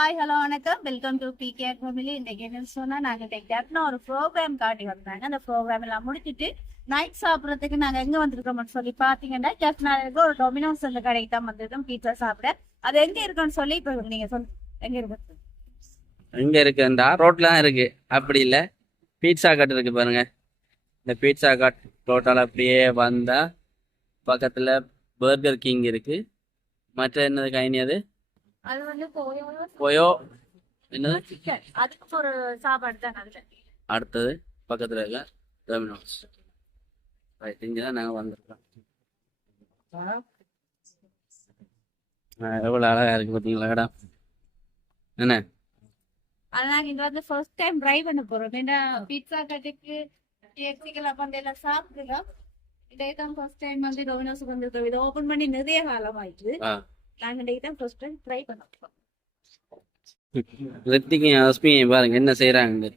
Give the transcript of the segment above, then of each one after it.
Hi hello வணக்கம். Welcome to P K family இன்னைக்கு என்னன்னு சொன்னா நாங்க டெக்டாப்னு ஒரு ப்ரோக்ராம் காட்டி வந்தாங்க அந்த ப்ரோக்ராம் எல்லாம் முடிச்சிட்டு நைட் சாப்பிட்றதுக்கு நாங்க எங்க வந்திருக்கோம்னு சொல்லி பாத்தீங்கன்னா ஜஸ்ட் நாளைக்கு ஒரு டொமினோஸ் அந்த கடைக்கு தான் வந்திருக்கோம். பீட்சா சாப்பிட. அது எங்க இருக்குன்னு சொல்லி இப்ப நீங்க சொல்லு எங்க இருக்கு? எங்க இருக்குண்டா? ரோட்ல தான் இருக்கு. அப்படி இல்ல. பீட்சா கட் இருக்கு பாருங்க. இந்த பீட்சா கட் டோட்டல் அப்படியே வந்தா பக்கத்துல பர்கர் கிங் இருக்கு. மற்ற என்னது கைனி அது வந்து போயோ என்னது? அதுக்கு ஒரு சாப்பாடு தான் அதுல அடுத்தது பக்கத்துல இருக்க ரைட் இங்கே தான் நாங்கள் வந்திருக்கோம். ஆ, எவ்வளவு அழகா இருக்கு பார்த்தீங்களா இடம் என்ன? நாங்க இங்க வந்து ஃபர்ஸ்ட் டைம் ட்ரை பண்ண போறோம். ஏன்னா பீட்சா கட்டுக்கு கேஎஃப்சிக்கெல்லாம் வந்து எல்லாம் சாப்பிட்டுலாம் இதே தான் ஃபர்ஸ்ட் டைம் வந்து டொமினோஸ் வந்திருக்கோம். இதை ஓபன் பண்ணி நிறைய காலம் ஆயிடுச்சு ஆ நாங்க தான் ஃபர்ஸ்ட் டைம் ட்ரை ரித்திக்கும் அஸ்மியும் பாருங்க என்ன செய்யறாங்க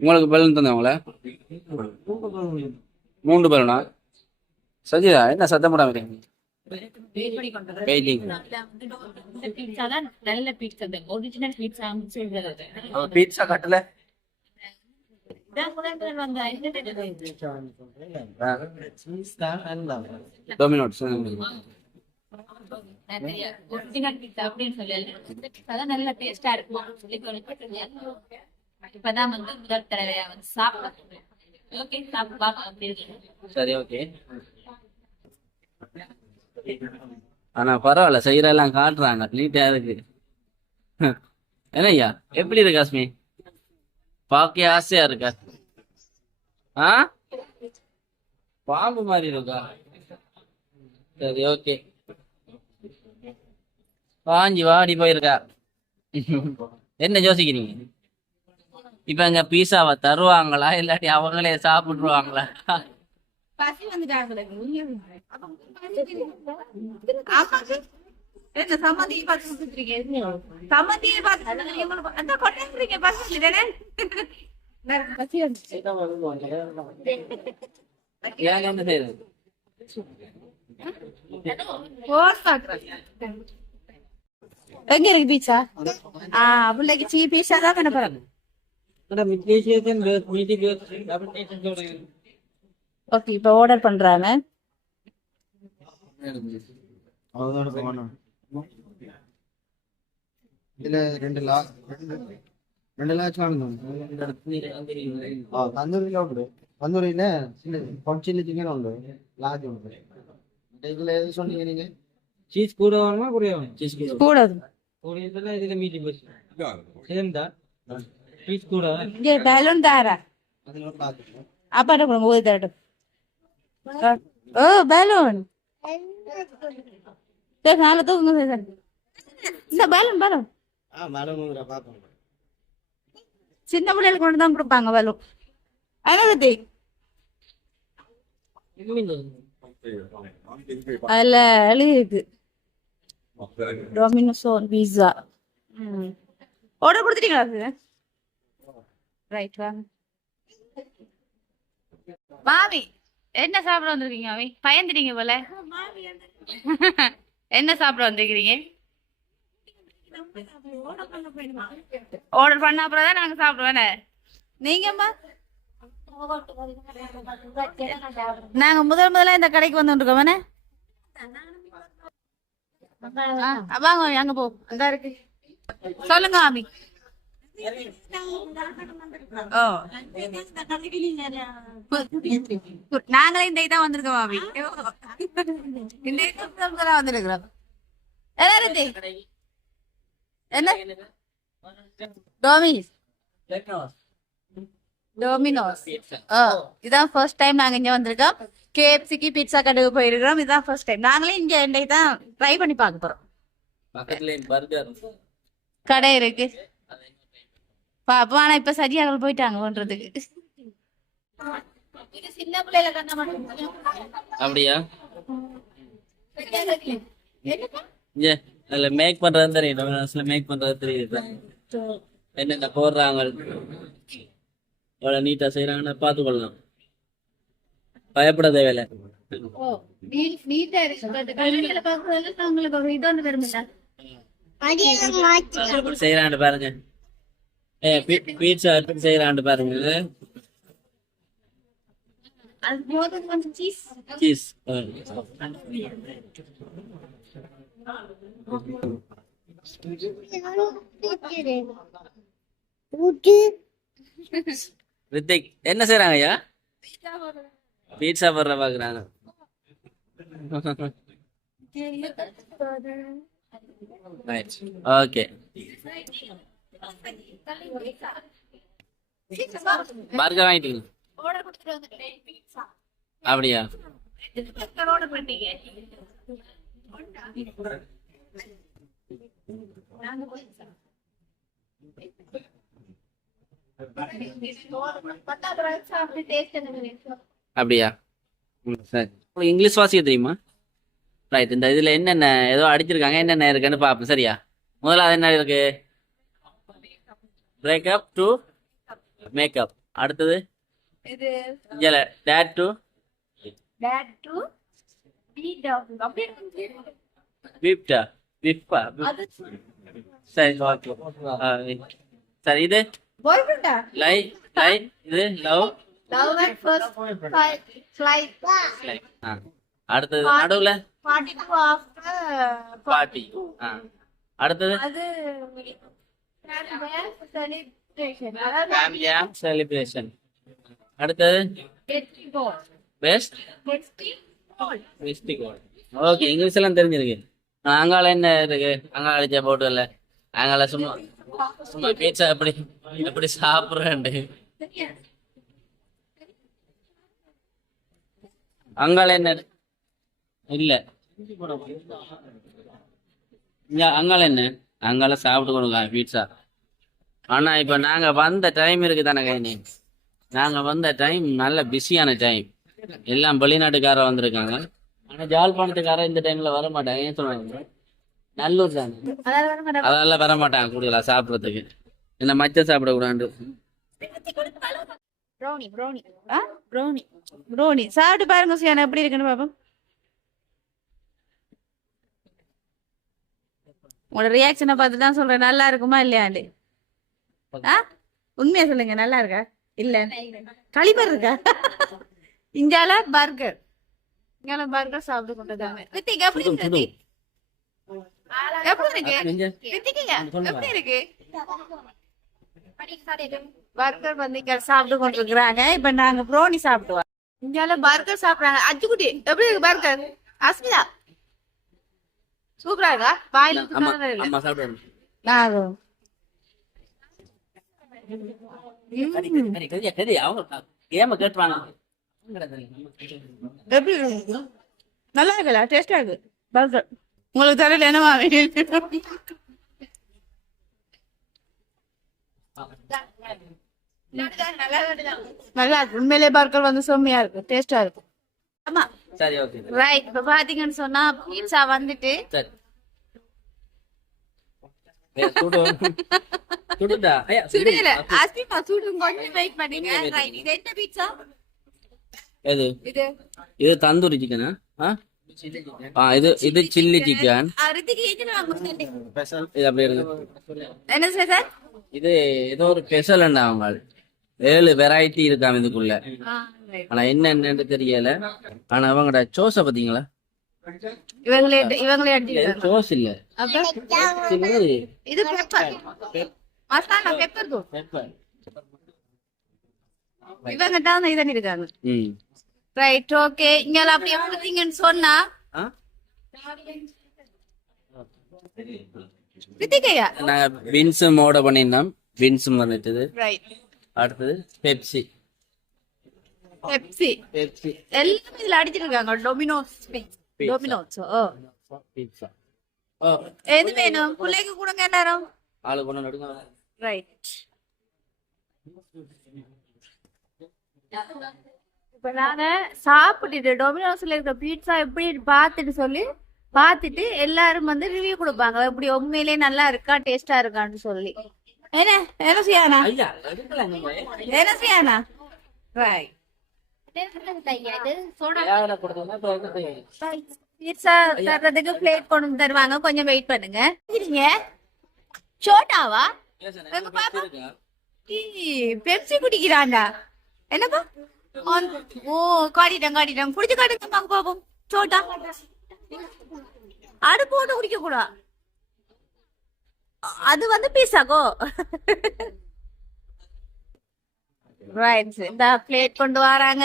உங்களுக்கு பலூன் தந்தவங்களா? மூன்று பலூனா சஜிதா என்ன சத்தம் போடாம இருக்கீங்க? பீட்சா தான் நல்ல பீட்சா ஒரிஜினல் பீட்சா சொல்றது பீட்சா கட்டல இதான் முதல் வந்த டொமினோட்ஸ் நிறைய ஒரிஜினல் பீட்சா அப்படின்னு சொல்லி இந்த பீட்சா தான் நல்ல டேஸ்டா இருக்கும். சொல்லி கேள்விப்பட்டிருக்கேன். இப்பதான் வந்து முதல் தடவையா வந்து சாப்பிட ஓகே சாப்பிட்டு பார்க்கலாம் அப்படி இருக்கு சரி ஓகே ஆனா பரவாயில்ல செய்யறெல்லாம் காட்டுறாங்க. நீட்டா இருக்கு. என்னய்யா எப்படி இருக்கு காஷ்மி? பார்க்க ஆசையா இருக்கா? ஆ? பாம்பு மாதிரி இருக்கா? சரி ஓகே வாஞ்சி வாடி போயிருக்கா. என்ன யோசிக்கிறீங்க? இப்ப இங்க பீஸாவை தருவாங்களா? இல்லாட்டி அவங்களே சாப்பிட்டுருவாங்களா? பசி வந்துட்டாங்களே என்ன சம்மந்தியை பார்த்து கொடுத்துருக்கீங்க சம்மந்தியை பார்த்து கொடுத்துருக்கீங்க. அந்த கொண்டாந்துருக்கீங்க பசி வந்துட்டானே பசி வந்துச்சு ஏங்க என்ன செய்யுது போஸ் பாக்குறேன் எங்க இருக்கு பீச்சா ஆ பிள்ளைக்கு சீ பீஸா தான் பண்ண போறாங்க ஓகே இப்போ ஆர்டர் பண்றாங்க. இதுல ரெண்டு லா ரெண்டு ஆ தந்தூரியில உண்டு. தந்தூரியில சின்ன சில்லி சிக்கன் உண்டு. லாட்ச் உண்டு. இதுல எது சொன்னீங்க நீங்க? சீஸ் கூட வேணுமா குறைய வேணும்? சீஸ் கூட. ஒரு இதுல இதுல மீதி போச்சு. சேம் தான் சீஸ் கூட. இங்க பலூன் தாரா அப்பாட்ட கொடுங்க ஊதி தரட்டும். ஓ பலூன் நாளை தூக்குங்க சார் இந்த பலூன் பலூன் சின்ன பிள்ளைகளுக்கு கொண்டு தான் கொடுப்பாங்க பலூன் அனகத்தி அதுல எழுதிருக்கு டொமினோசோன் பீஸா ஆர்டர் கொடுத்துட்டீங்களா ரைட் வாங்க மாமி என்ன சாப்பிட வந்திருக்கீங்க மாமி பயந்துட்டீங்க போல. என்ன சாப்பிட வந்திருக்கீங்க ஆர்டர் பண்ண அப்புறம் தான் நாங்க சாப்பிடுவேனே நீங்கம்மா? நாங்க முதல் முதல்ல இந்த கடைக்கு வந்துருக்கோம் வாங்க மாமி, அங்க போ. அங்க இருக்கு. சொல்லுங்க மாமி நாங்களே இந்த வந்திருக்கோம் தான் வந்திருக்கிறோம். எல்லாரும் என்ன? டோமிஸ் டோமினோஸ். இதான் ஃபர்ஸ்ட் டைம் நாங்க இங்க வந்திருக்கோம். கேஎஃப்சிக்கு பீட்சா கடைக்கு போயிருக்கிறோம். இதான் ஃபர்ஸ்ட் டைம் நாங்களே இங்க இன்னைக்கு தான் ட்ரை பண்ணி பார்க்க போறோம். கடை இருக்கு. பாப்போம் ஆனா இப்ப சரியாக போயிட்டாங்க பண்றதுக்கு அப்படியா? ஏ அதுல மேக் பண்றது தெரியும் மேக் பண்றது தெரியுது. என்னென்ன போடுறாங்க. பயப்பட தேவையில்லை. நீட் நீட்டா ஒரு இது ஒன்று வருமில்ல எப்படி செய்கிறான்னு பாருங்க. பீட்சா எப்படி செய்கிறான்னு பாருங்க. சீஸ் ரித்திக் என்ன செய்கிறாங்க ஐயா? பீட்சா போடுற பார்க்குறாங்க ஓகே பர்கர் வாங்கிட்டீங்க அப்படியா? அப்படியா? சரி இங்கிலீஷ் வாசிக்க தெரியுமா? ரைட் இந்த இதுல என்னென்ன ஏதோ அடிச்சிருக்காங்க என்னென்ன இருக்குன்னு பார்ப்போம் சரியா? முதல்ல என்ன இருக்கு? பிரேக்கப் டு மேக்கப் அடுத்தது? இது இதில் டேட் டு அப்படி இருக்கு. விப்டா விப்பா சரி ஓகே சரி இது? Boyfriend ஆ? லை லை இது love love at first sight. Flight. ஆ. அடுத்தது நடுவில்? Party to after பாட்டி ஆ. அடுத்தது? அது செலிப்ரேஷன் அடுத்தது? பெஸ்ட் ஓகே இங்கிலீஷ் எல்லாம் தெரிஞ்சிருக்கு. அங்கால என்ன இருக்கு? அங்கால அடிச்ச போட்டு இல்ல அங்கால சும்மா சும்மா எப்படி எப்படி சாப்பிடுறேன் சரியா அங்கால என்ன இல்ல. அங்கால என்ன? அங்கால சாப்பிட்டு கொடுங்க பீட்சா ஆனா இப்ப நாங்க வந்த டைம் இருக்கு தானே கைனி நாங்க வந்த டைம் நல்ல பிஸியான டைம் எல்லாம் வெளிநாட்டுக்கார வந்திருக்காங்க. ஆனா ஜாழ்ப்பாணத்துக்கார இந்த டைம்ல வர மாட்டாங்க ஏன் சொல்றாங்க நல்லூர் தானே. அதெல்லாம் வர மாட்டாங்க கூடுதலா சாப்பிடறதுக்கு. என்ன மச்ச சாப்பிடக்கூடாது. ப்ரௌனி ப்ரௌனி ஆ? ப்ரௌனி ப்ரௌனி சாப்பிட்டு பாருங்க சுயானா. எப்படி இருக்குன்னு பாப்போம். உங்களோட ரியாக்ஷனை பார்த்து தான் சொல்றேன். நல்லா இருக்குமா இல்லையாண்டு? ஆ? உண்மையா சொல்லுங்க. நல்லா இருக்கா? இல்ல. களிபர் இருக்கா? இங்கால பர்கர். இங்கால பர்கர் சாப்பிட்டு கொண்டதாங்க ரித்திக் எப்படி இருக்கு? எப்படி இருக்கு? பர்கர் வந்து இங்க சாப்பிட்டு கொண்டிருக்கிறாங்க. இப்ப நாங்க ப்ரோனி சாப்பிடுவோம் இங்கால பர்கர் சாப்பிடுறாங்க. அஜுக்குட்டி எப்படி இருக்கு பர்கர்? அஸ்மிதா சூப்பரா இருக்கா வாயில ஆமா ஊத்துனாலும் இல்ல. ஆமா சாப்பிடுங்க நாங்க சரி, சரி, எப்படி இருக்கு? நல்லா இருக்குல்ல டேஸ்டா இருக்கு. பர்கர் உங்களுக்கு தெரியல என்னவா? நல்லா இருக்கு. உண்மையிலே பர்கர் வந்து செம்மையா இருக்கு. டேஸ்டா இருக்கு. ஆமா. சரி ஓகே ரைட் இப்ப பாத்தீங்கன்னு சொன்னா பீட்சா வந்துட்டு சரி. ஏய், சுடு. சுடுடா. ஐயா சுடு. சுடுல. அஸ்மிமா சுடு. கொஞ்சம் வெயிட் பண்ணுங்க. ரைட் இது என்ன பீட்சா எது? இது. இது தந்தூரி சிக்கனா ஆ? இது இது சில்லி சிக்கன் இது என்ன சார் இது ஏதோ ஒரு ஸ்பெஷல் அவங்க. ஏழு வெரைட்டி இருக்காம இதுக்குள்ள ஆனா என்னன்னு தெரியல. ஆனா அவங்களோட சோஸ பாத்தீங்களா இவங்களே இவங்களே சோஸ் இல்ல இது பெப்பர் மசாலா பெப்பர் தூள் pepper. இவங்க தான் இது பண்ணிருக்காங்க. ம். ரைட் ஓகே இங்க அப்படியே கொடுத்தீங்கன்னு சொன்னா? நாங்க வின்ஸும் ஆர்டர் பண்ணியிருந்தோம். வின்ஸும் வந்துட்டது. அடுத்தது பெப்சி பெப்சி பெப்சி எல்லாமே இதுல அடிச்சிருக்காங்க டொமினோஸ் டொமினோஸ் ஓ பீட்சா எது வேணும் பிள்ளைக்கு கொடுங்க எல்லாரும் ஆளு கொண்டு நடுங்க ரைட் இப்ப நாங்க சாப்பிட்டுட்டு டொமினோஸ்ல இருக்க பீட்சா எப்படி பார்த்துட்டு சொல்லி பார்த்துட்டு எல்லாரும் வந்து ரிவ்யூ கொடுப்பாங்க இப்படி உண்மையிலே நல்லா இருக்கா டேஸ்டா இருக்கான்னு சொல்லி என்ன என்ன செய்யானா என்ன செய்யானா ரைட் தர்றதுக்கு பிளேட் கொண்டு வந்து தருவாங்க. கொஞ்சம் வெயிட் பண்ணுங்க. சோட்டாவா? பெப்சி குடிக்கிறாண்டா? என்னப்பா? ஓ காட்டிட்டேன் காட்டிட்டேன். குடிச்சு காட்டுங்க பாப்போம். சோட்டா? அது போட்டு குடிக்க கூடா அது வந்து பீஸாக்கோ ரைட் இந்த பிளேட் கொண்டு வராங்க.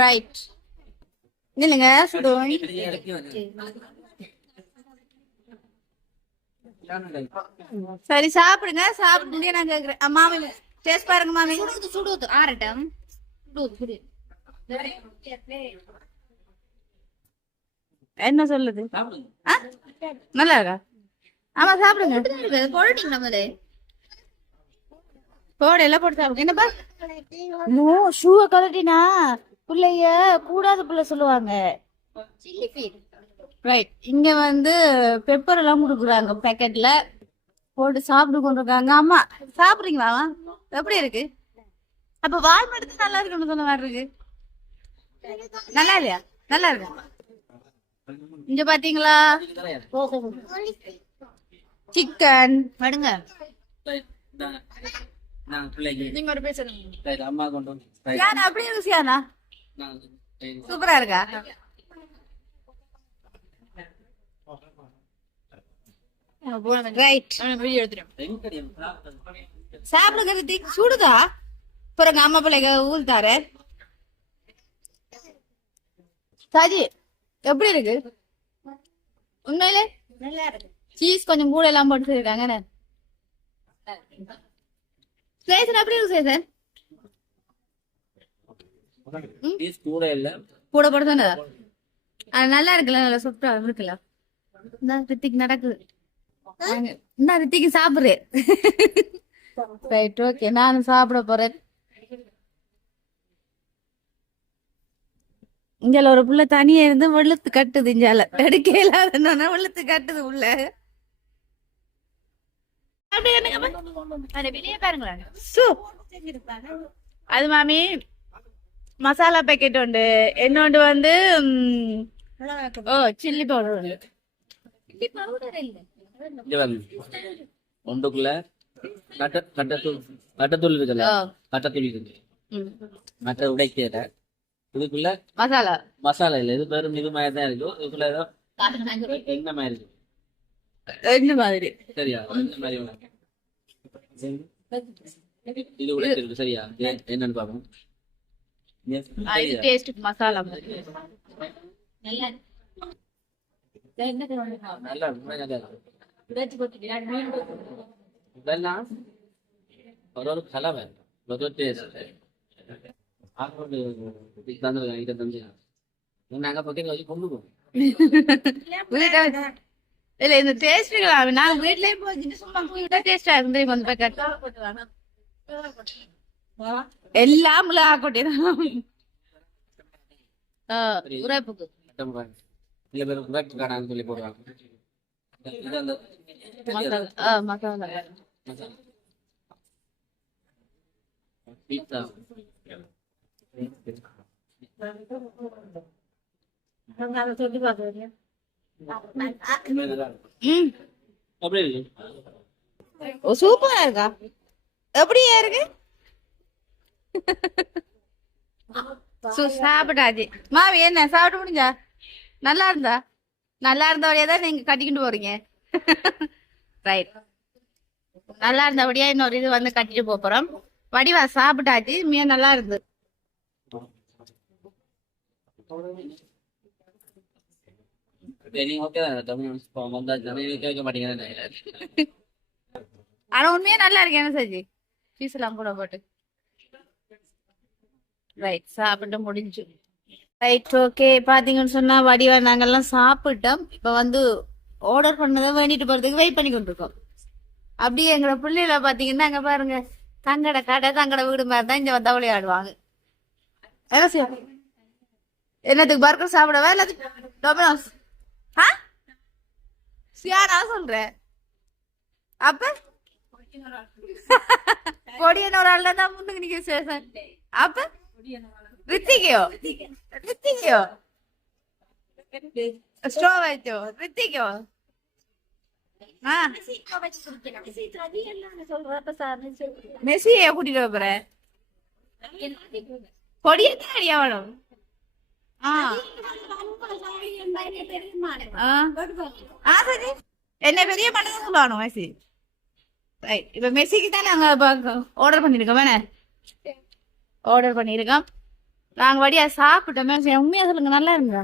ரைட் நில்லுங்க சரி சாப்பிடுங்க. சாப்பிட்டு நான் கேக்குறேன். மாமி டேஸ்ட் பாருங்க மாமி சுடுது. ஆறட்டும். என்ன சொல்லுது? நல்லா இருக்கா ஆமா சாப்பிடுங்க. போட்டுட்டீங்க நம்மளே போடு எல்லாம் போட்டு சாப்பிடுங்க என்னப்பா? ஓ ஷூவை கலட்டினா பிள்ளைய கூடாத பிள்ளை சொல்லுவாங்க. ரைட் இங்க வந்து பெப்பர் எல்லாம் கொடுக்குறாங்க பேக்கெட்ல போட்டு சாப்பிட்டு கொண்டிருக்காங்க. ஆமா சாப்பிடுறீங்களா எப்படி இருக்கு? அப்ப வால் எடுத்து நல்லா இருக்குன்னு சொன்ன மாதிரி இருக்கு நல்லா இல்லையா நல்லா இருக்கு இங்க பாத்தீங்களா? சிக்கன் மடுங்க நீங்க ஒரு பேசுறீங்க அம்மா கொண்டு வந்து சியானா அப்படி இருக்கு? சியானா சூப்பரா இருக்கா ரைட் சாப்பிடுங்க சுடுதா? பிறகு அம்மா பிள்ளைங்க ஊல் தார சாஜி எப்படி இருக்கு? உண்மையிலே? நல்லா இருக்கு சீஸ் கொஞ்சம் கூட எல்லாம் போட்டு இருக்காங்க சேசன் எப்படி இருக்கு சேசன்? கூட இல்ல. கூட அது நல்லா இருக்குல்ல நல்லா சூப்பரா இருக்குல்ல? இந்த ரித்திக் நடக்குது. இந்த ரித்திக்கு சாப்பிடுறேன் ரைட் ஓகே நானும் சாப்பிட போறேன். இங்கால ஒரு புள்ள தனியா இருந்து வெளுத்து கட்டுது இஞ்சால எடுக்க இல்லாத வெளுத்து கட்டுது உள்ள. அது மாமி மசாலா பேக்கெட் உண்டு. இன்னொன்று வந்து ஓ சில்லி பவுடர் உண்டு. ஒன்றுக்குள்ள கட்ட கட்டத்தூள் கட்டத்தூள் இருக்குல்ல? கட்டத்தூள் இருக்கு. மற்ற உடைக்கிற. இதுக்குள்ள மசாலா. மசாலா இல்ல. இது வெறும் இது மாதிரி தான் இருக்கு. இதுக்குள்ள ஏதோ என்ன மாதிரி இருக்கு? இந்த மாதிரி. சரியா? இந்த மாதிரி. இது உடைச்சு இருக்கு. சரியா? என்னன்னு பாப்போம் இது? டேஸ்ட் மசாலா மாதிரி. நல்லா ஒரு ஒரு கலவை. ஒரு டேஸ்ட் ஆரோடு தந்துருக்காங்க இதை தந்து நாங்க பக்கத்துல வச்சு கொண்டு போவோம் வீட்டை வச்சு- இல்ல இந்த டேஸ்ட்களா நாங்க வீட்லயே போய் சும்மா போய் டேஸ்டா இருந்து கொஞ்சம் பேக்கெட் எல்லாம் பேர் உரைப்பு சொல்லி போடுவாங்க. ஓ சூப்பரா இருக்கா? எப்படியா இருக்கு? சு சாப்பிட்டாச்சு. மாவி என்ன சாப்பிட்டு முடிஞ்சா? நல்லா இருந்தா? நல்லா இருந்தபடியா தான் நீங்க கட்டிக்கிட்டு போறீங்க? ரைட் நல்லா இருந்தபடியா இன்னொரு இது வந்து கட்டிட்டு போறோம். வடிவா சாப்பிட்டாச்சு. மிக நல்லா இருந்து சரி ஓகே தான் தமிழ் வந்தாச்சு கேட்க மாட்டேங்கிறேன் ஆனா உண்மையா நல்லா இருக்கு என்ன சஜி? பீஸ் எல்லாம் கூட போட்டு. ரைட் சாப்பிட்டு முடிஞ்சு. ரைட் ஓகே பாத்தீங்கன்னு சொன்னா வடிவா நாங்கெல்லாம் சாப்பிட்டோம். இப்ப வந்து ஆர்டர் பண்ணதை வேண்டிட்டு போறதுக்கு வெயிட் பண்ணி கொண்டிருக்கோம். அப்படியே எங்களோட பிள்ளைகள பாத்தீங்கன்னா அங்க பாருங்க தங்கட கடை தங்கட வீடு மாதிரி தான் இங்க வந்தா விளையாடுவாங்க. என்ன செய்ய என்னத்துக்கு பர்கர் சாப்பிடவா எல்லாத்துக்கு டொமினோஸ் ஆ? சியானா சொல்றேன் அப்ப? கொடியன் ஒரு ஆள் தான் முன்னுக்கு நிக்க சேசன். அப்ப? ரித்திகையோ? ரித்திகையோ? ஸ்டோ வைத்தோ? ரித்திகையோ? மெஸ்ஸியை கூட்டிட்டு போற? கொடியை தான் அடியா வேணும். என்ன பெரிய படம் சொல்லுவானோ மெஸ்ஸி இப்ப மெஸ்ஸிக்கு தான் நாங்க ஆர்டர் பண்ணிருக்கோம் வேணே ஆர்டர் பண்ணிருக்கோம் நாங்க வடியா சாப்பிட்டோமே உண்மையா சொல்லுங்க நல்லா இருந்தா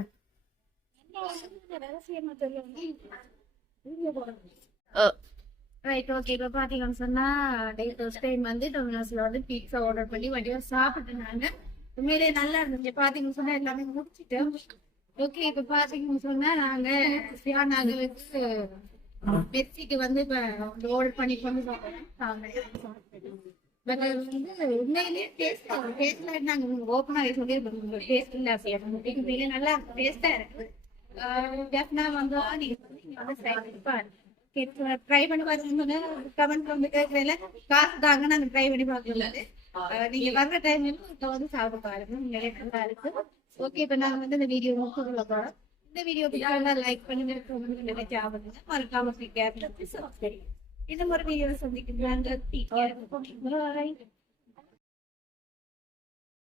ரைட் ஓகே இப்போ பார்த்தீங்கன்னு சொன்னா டே ஃபர்ஸ்ட் டைம் வந்து டொமினோஸ்ல வந்து பீட்சா ஆர்டர் பண்ணி வண்டியாக சாப்பிட்டு நாங்க உண்மையிலே நல்லா இருந்துச்சு. பார்த்தீங்கன்னு சொன்னா எல்லாமே முடிச்சிட்டோம் ஓகே இப்போ பார்த்தீங்கன்னு சொன்னா நாங்க சியானாகளுக்கு பெப்சிக்கு வந்து இப்போ ஆர்டர் பண்ணி கொண்டு சாப்பிட்டோம் பட் அது வந்து உண்மையிலேயே டேஸ்ட் டேஸ்ட்ல நாங்க ஓப்பனாக சொல்லியிருக்கோம் டேஸ்ட் இல்லை அப்படியே நல்லா டேஸ்டா இருக்கு. டெஃபினா வந்து நீங்க வந்து ட்ரை பண்ணி பாருங்க. ட்ரை கமெண்ட் வந்து கேட்கறதுல காசு தாங்க நாங்க ட்ரை பண்ணி பார்க்கல நீங்க வர்ற டைம்ல இப்போ வந்து சாப்பிட பாருங்க. நிறைய நல்லா இருக்கு. ஓகே இப்போ நாங்க வந்து இந்த வீடியோ முடிச்சுள்ள போறோம். இந்த வீடியோ பிடிச்சா லைக் பண்ணுங்க பண்ணுங்க ஷேர் பண்ணுங்க. மறக்காம பண்ணுங்க. இன்னும் ஒரு வீடியோ சந்திக்கிறேன்.